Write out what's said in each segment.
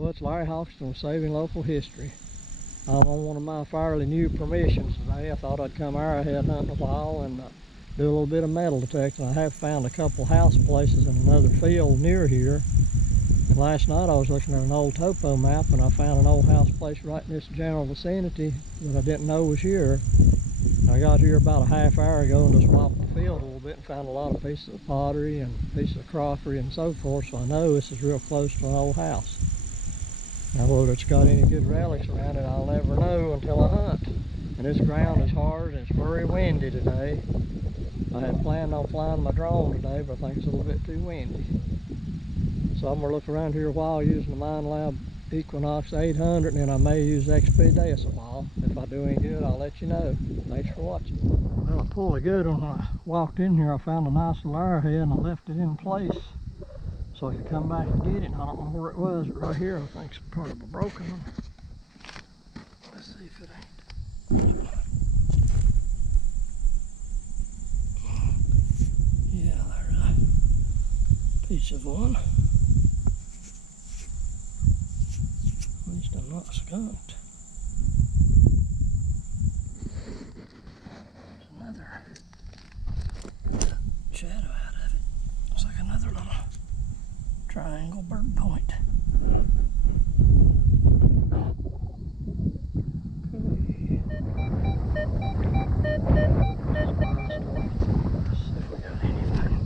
Well, it's Larry Hawkins on Saving Local History. I'm on one of my fairly new permissions today. I thought I'd come arrowhead hunting a while and do a little bit of metal detecting. I have found a couple house places in another field near here. And last night I was looking at an old topo map and I found an old house place right in this general vicinity that I didn't know was here. I got here about a half hour ago and just walked the field a little bit and found a lot of pieces of pottery and pieces of crockery and so forth, so I know this is real close to an old house. Now whether it's got any good relics around it, I'll never know until I hunt. And this ground is hard and it's very windy today. I had planned on flying my drone today, but I think it's a little bit too windy. So I'm going to look around here a while using the Minelab Equinox 800, and then I may use XP Deus a while. If I do any good, I'll let you know. Thanks for watching. Well, I pulled a good one. When I walked in here, I found a nice little arrowhead and I left it in place so I could come back and get it. I don't know where it was, but right here I think it's part of a broken one. Let's see if it ain't. Yeah, there's a piece of one. At least I'm not skunked. There's another shadow out of it. Looks like another little triangle bird point. Let's see if we got anything.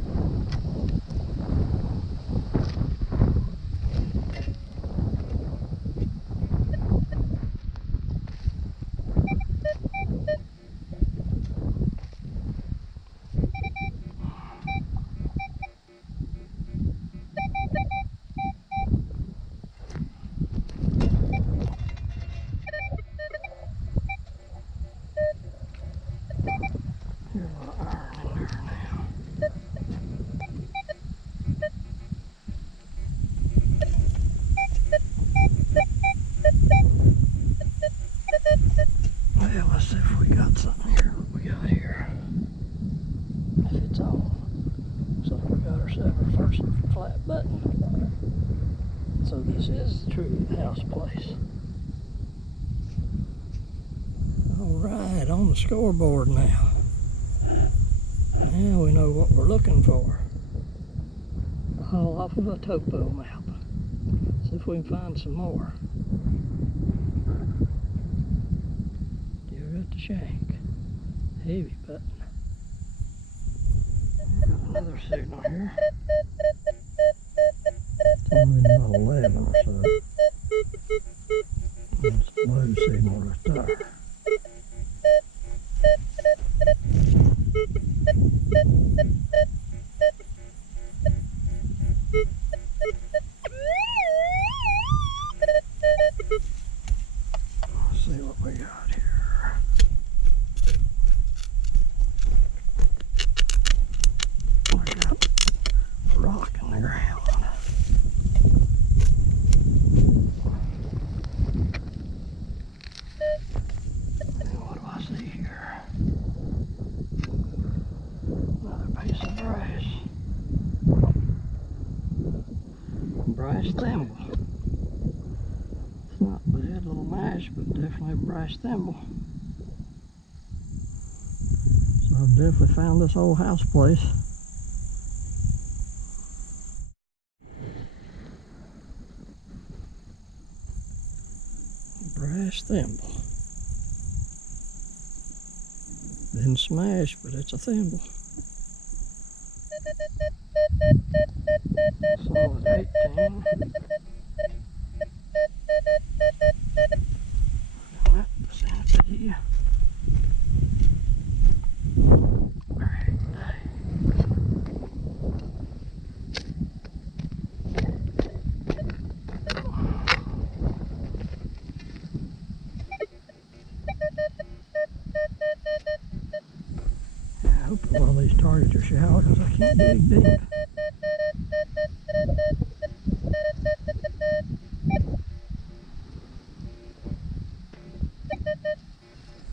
Here's a lot of iron in there now. Well, let's see if we got something here. What we got here? If it's on. Looks like we got ourselves our first flat button. So this is true house place. Alright, on the scoreboard now. Now we know what we're looking for. All off of a topo map. See if we can find some more. Still got the shank. Heavy button. Got another signal here. Tell me about 11 or so. That's a blue signal right there. Let's see what we got here. We got a rock in the ground. What do I see here? Another piece of brass. Brass thimble. It's not bad, little mash, but definitely a brass thimble. So I've definitely found this old house place. Brass thimble. Been smashed, but it's a thimble. Solid 18. In that vicinity. Great day. I hope one of these targets are shallow because I can't dig deep.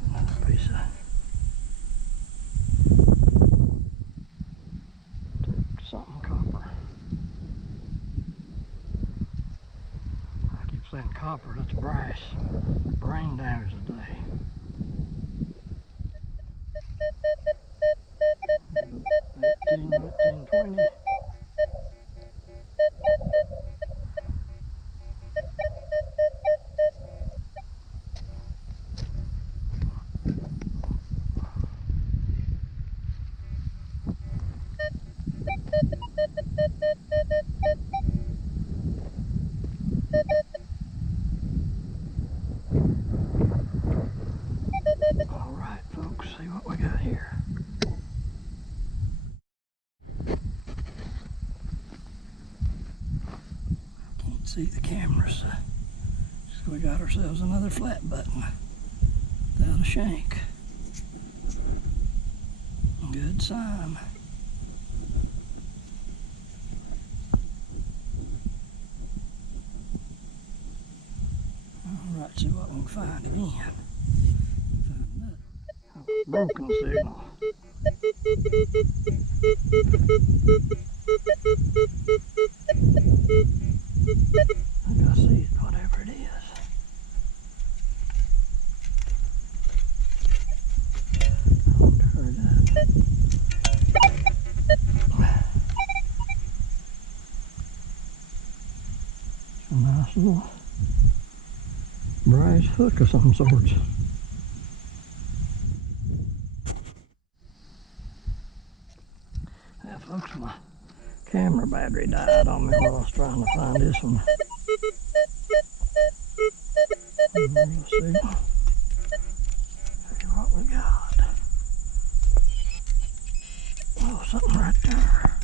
Another piece of something copper. I keep saying copper, that's brass. Brain damage today. 18, 19, 20. All right, folks, see what we got here. Can't see the cameras, so we got ourselves another flat button without a shank. Good sign. All right, see what we can find again. Find that broken signal. I think I see it, whatever it is. I'll turn it up. It's a nice little brass hook of some sorts. Yeah, folks, my camera battery died on me while I was trying to find this one. Let's see. See what we got. Oh, something right there.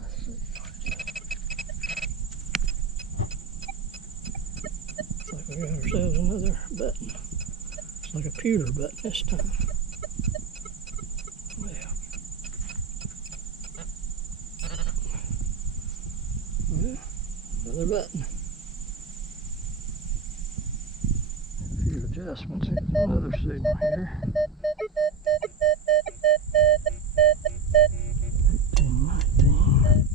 Let's see. Looks like we got ourselves another button. It's like a pewter button this time. Well, another button. A few adjustments. Here's another signal here. 18, 19.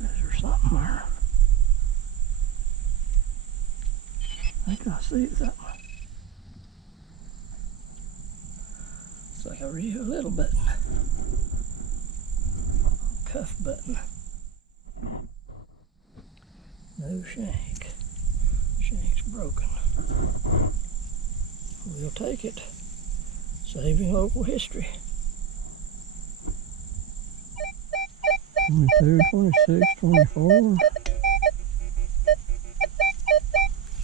There's something there. I think I see something. It's like a real little button. Cuff button. No shank. Shank's broken. We'll take it. Saving local history. 22, 26, 24.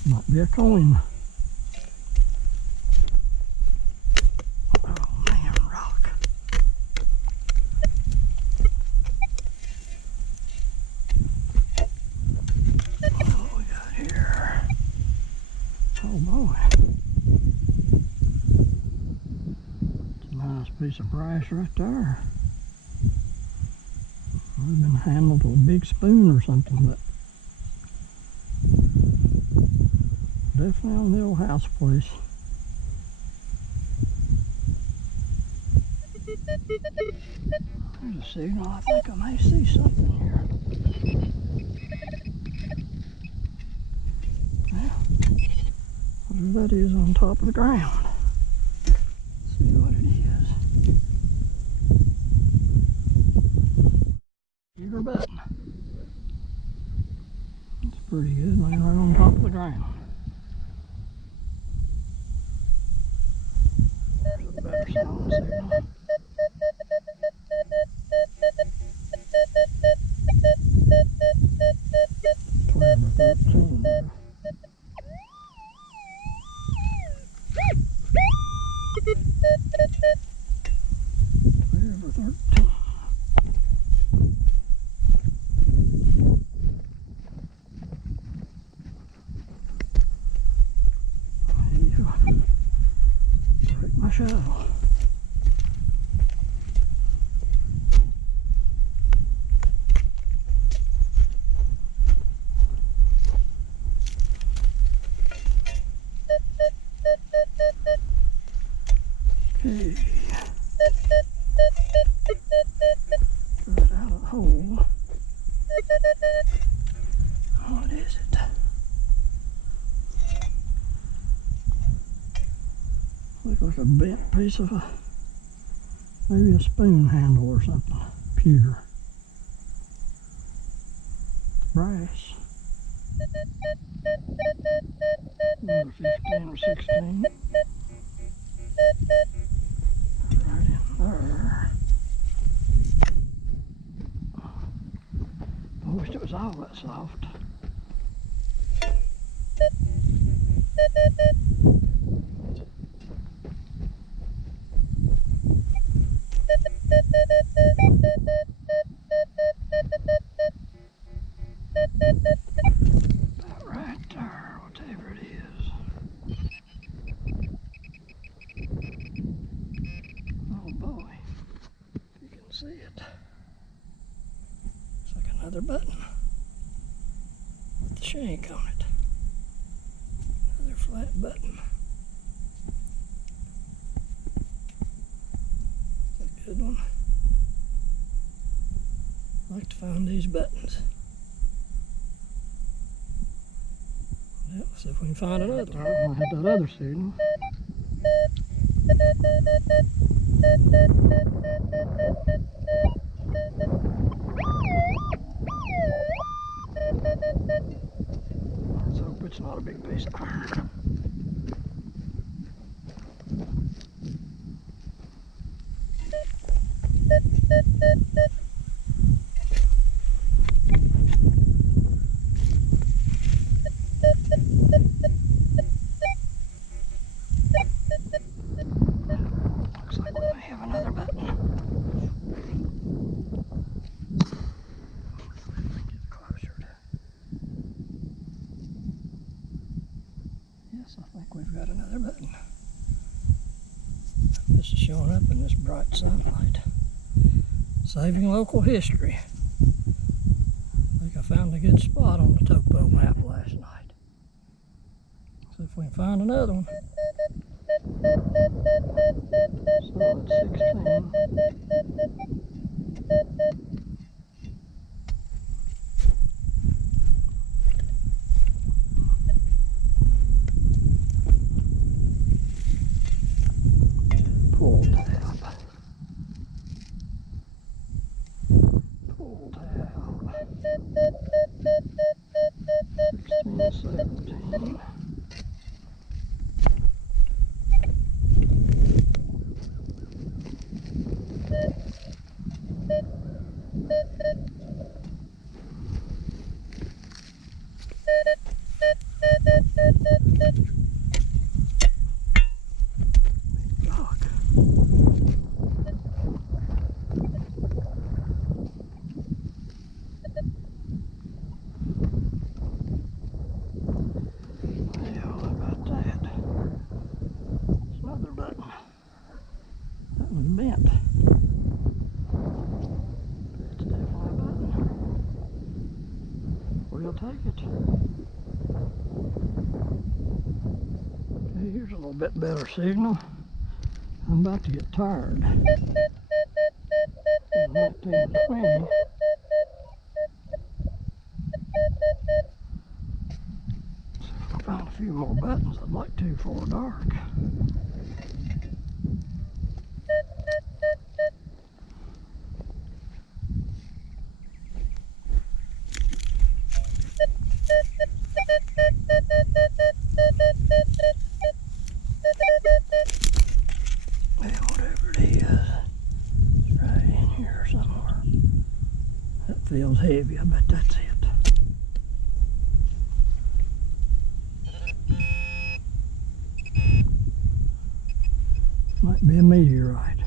Might be a coin. Oh man, rock. What we got here? Oh boy. It's a nice piece of brass right there. Would have been handled with a big spoon or something, but definitely on the old house place. There's a signal. I think I may see something here. Well, whatever that is on top of the ground. Let's see what it is. Pewter button. It's pretty good, laying right on top of the ground. There's a better sound signal. Number 13. 12 or 13. Break my shovel. Okay. Throw it out of the hole. What is it? Looks like a bent piece of maybe a spoon handle or something. Pewter. Brass. Number 15 or 16. Right in there. I wish it was all that soft. About right there, whatever it is. Oh boy, you can see it. It's like another button with the shank on it. Another flat button. It's a good one. I like to find these buttons. Well, let's see if we can find another one. I had that other signal. Let's hope it's not a big piece of iron. Looks like we may have another button. Get closer. Yes, I think we've got another button. This is showing up in this bright sunlight. Saving local history. I think I found a good spot on the topo map last night. See if we can find another one. Solid 16. Pull tab. Pull tab. 16, 17. Bent. It's definitely a button. We'll take it. Okay, here's a little bit better signal. I'm about to get tired. 1920. See if I can find a few more buttons I'd like to before dark. Well, whatever it is, it's right in here somewhere. That feels heavy, I bet that's it. Might be a meteorite.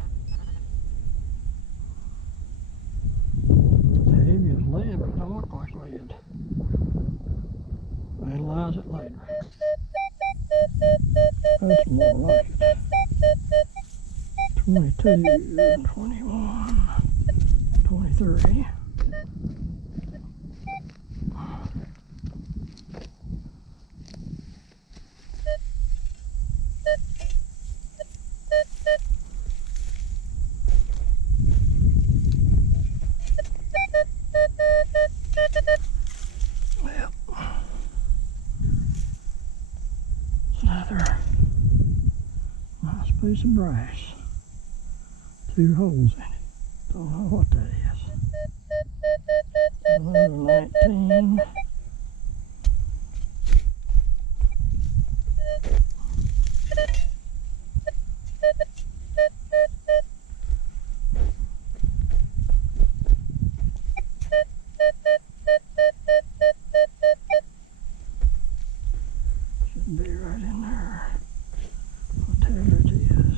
It's heavy as lead, but it don't look like lead. Analyze it later. That's more like it. 22, 21, 23. there. Nice piece of brass. 2 holes in it. Don't know what that is. Another 19. Should be right in there. Whatever it is.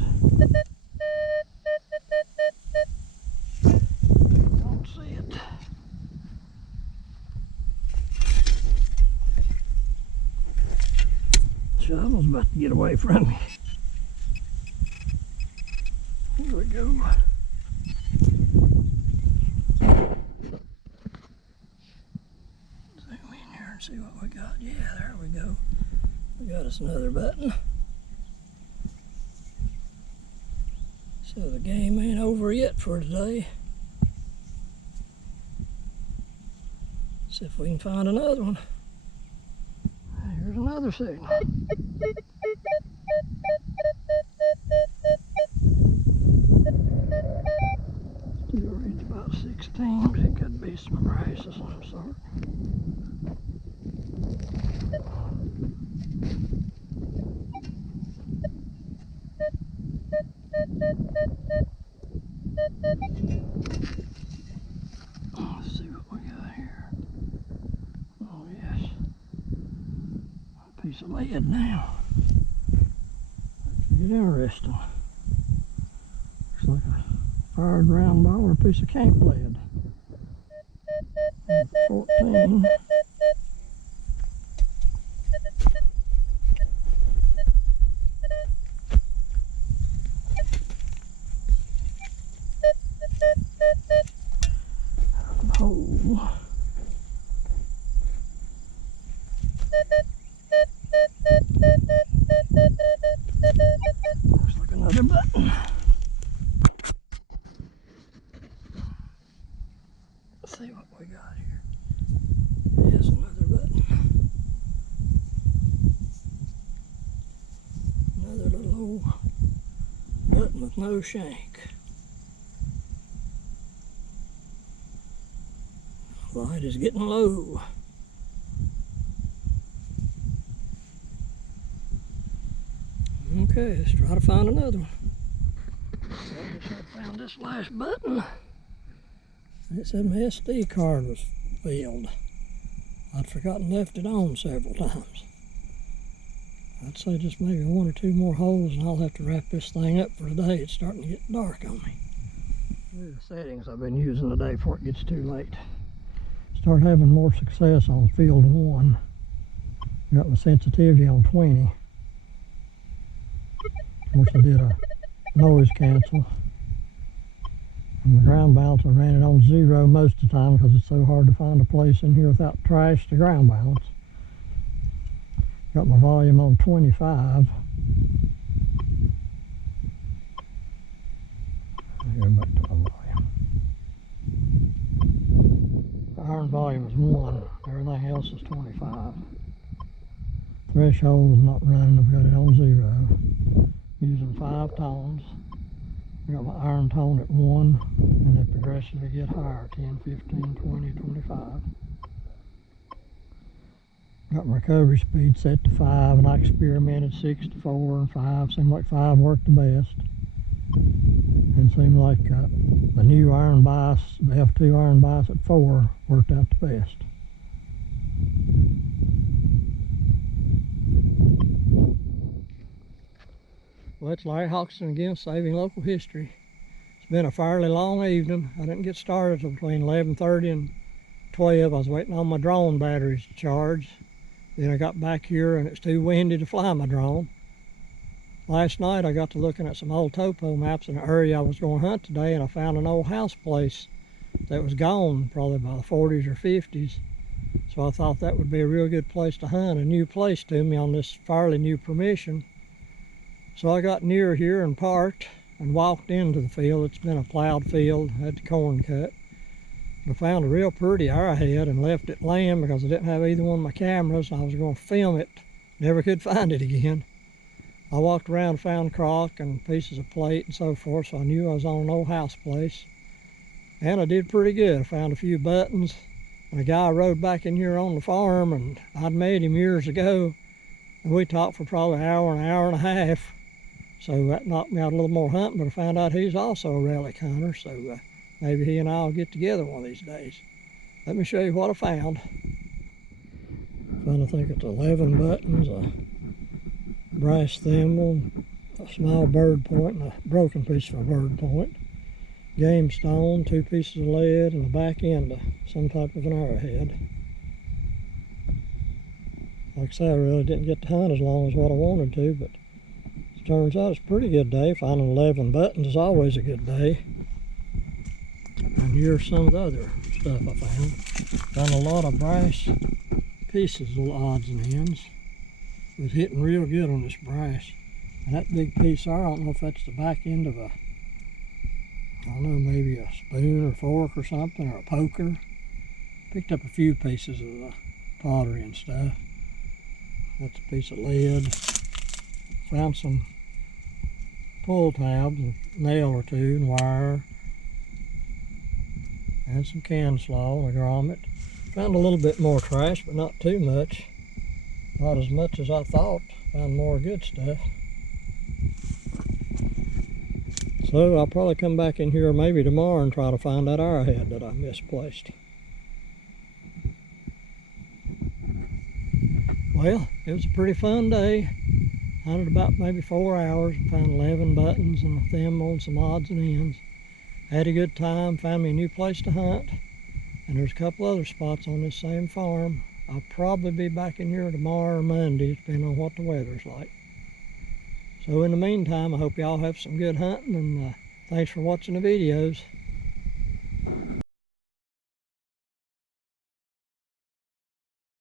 Don't see it. Shovel's about to get away from me. Here we go. Zoom in here and see what we got. Yeah, there we go. We got us another button. So the game ain't over yet for today. See if we can find another one. Here's another signal. Still reads about 16. It could be some brass of some sort. Let's see what we got here. Oh yes, a piece of lead now. Let's get interesting. Looks like a fired round ball or a piece of camp lead. 14. Hole. Looks like another button. Let's see what we got here. Yes, another button. Another little old button with no shank. Light is getting low. Okay, let's try to find another one. I guess I found this last button. It said my SD card was filled. I'd forgotten left it on several times. I'd say just maybe 1 or 2 more holes and I'll have to wrap this thing up for today. It's starting to get dark on me. Here's the settings I've been using today before it gets too late. Start having more success on field 1. Got my sensitivity on 20. Of course I did a noise cancel. And the ground balance I ran it on 0 most of the time because it's so hard to find a place in here without trash to ground balance. Got my volume on 25. Go back to my volume. Iron volume is 1, everything else is 25. Threshold is not running, I've got it on 0. Using 5 tones. I got my iron tone at 1, and they progressively get higher, 10, 15, 20, 25. Got my recovery speed set to 5, and I experimented 6 to 4 and 5. Seemed like 5 worked the best. And seemed like the new iron bias, the F2 iron bias at 4 worked out the best. Well, it's Larry Hawkinson again, Saving Local History. It's been a fairly long evening. I didn't get started until between 11:30 and 12. I was waiting on my drone batteries to charge. Then I got back here and it's too windy to fly my drone. Last night I got to looking at some old topo maps in the area I was going to hunt today, and I found an old house place that was gone probably by the 40s or 50s. So I thought that would be a real good place to hunt, a new place to me on this fairly new permission. So I got near here and parked and walked into the field. It's been a plowed field, had the corn cut. I found a real pretty arrowhead and left it laying because I didn't have either one of my cameras. I was going to film it, never could find it again. I walked around, found crock and pieces of plate and so forth, so I knew I was on an old house place. And I did pretty good. I found a few buttons. And a guy rode back in here on the farm, and I'd met him years ago. And we talked for probably an hour and a half. So that knocked me out a little more hunting, but I found out he's also a relic hunter. So maybe he and I will get together one of these days. Let me show you what I found. I think it's 11 buttons, a brass thimble, a small bird point, and a broken piece of a bird point. Game stone, 2 pieces of lead, and the back end of some type of an arrowhead. Like I say, I really didn't get to hunt as long as what I wanted to, but it turns out it's a pretty good day. Finding 11 buttons is always a good day. And here's some of the other stuff I found. Found a lot of brass pieces, little odds and ends. Was hitting real good on this brass. And that big piece there, I don't know if that's the back end of a, I don't know, maybe a spoon or fork or something, or a poker. Picked up a few pieces of the pottery and stuff. That's a piece of lead. Found some pull tabs, a nail or two, and wire. And some can slaw and a grommet. Found a little bit more trash, but not too much. Not as much as I thought. Found more good stuff. So I'll probably come back in here maybe tomorrow and try to find that arrowhead that I misplaced. Well, it was a pretty fun day. Hunted about maybe 4 hours. Found 11 buttons and a thimble and some odds and ends. Had a good time. Found me a new place to hunt. And there's a couple other spots on this same farm. I'll probably be back in here tomorrow or Monday, depending on what the weather's like. So in the meantime, I hope y'all have some good hunting, and thanks for watching the videos.